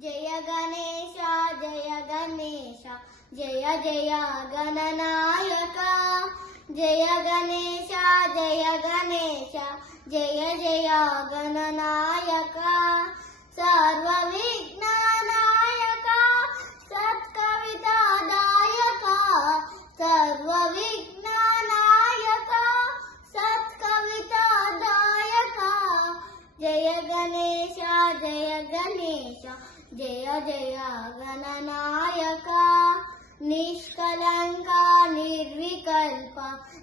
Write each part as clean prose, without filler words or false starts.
జయ గణేశ జయ గణేశ జయ జయ గణనాయక జయ గణేశ జయ గణేశ జయ జయ గణనాయక సర్వ విఘ్ననాయక సత్కవితాదాయక సర్వ విఘ్ననాయక సత్కవితాదాయక జయ గణేశ జయ గణేశ జయ జయ గణనాయక నిష్కలంక నిర్వికల్ప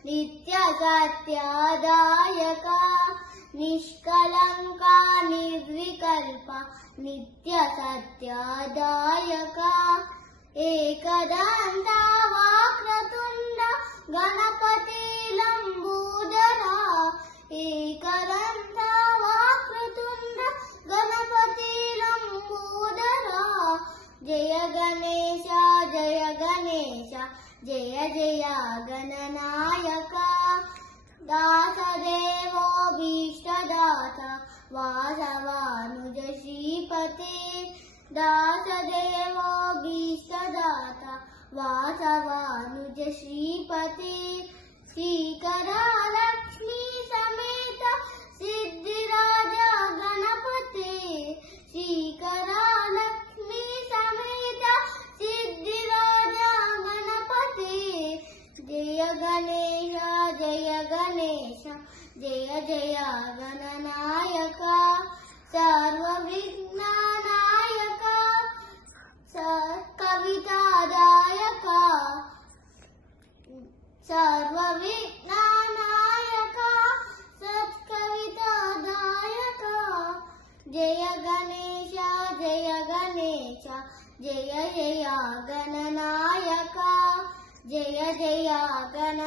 నిత్య సత్యదాయక నిష్కలంక నిర్వికల్ప నిత్య సత్యదాయక ఏకదంత వక్రతుండ గణపతి లంబోదర ఏకదంత వక్రతుండ గణపతి లంబోదర జయ గణేశ జయ గణేశ జయ జయ గణనాయక దాసదేవో భీష్టదాత వాసవానుజ శ్రీపతే దాసదేవో భీష్టదాత వాసవానుజ శ్రీపతే శ్రీకరా లక్ష్మీ సమేత సిద్ధిరాజ గణపతే శ్రీకరా లక్ష్మీ సమేత సిద్ధిరాజ గణపతే జయ గణేశ జయ గణేశ జయ జయ గణనాయక సర్వ విఘ్ననాయక కవితాదాయక సర్వ విఘ్ననాయక సత్కవితాదాయక జయ గణేశ జయ గణేశ జయ జయ గణనాయక జయ జయ గణ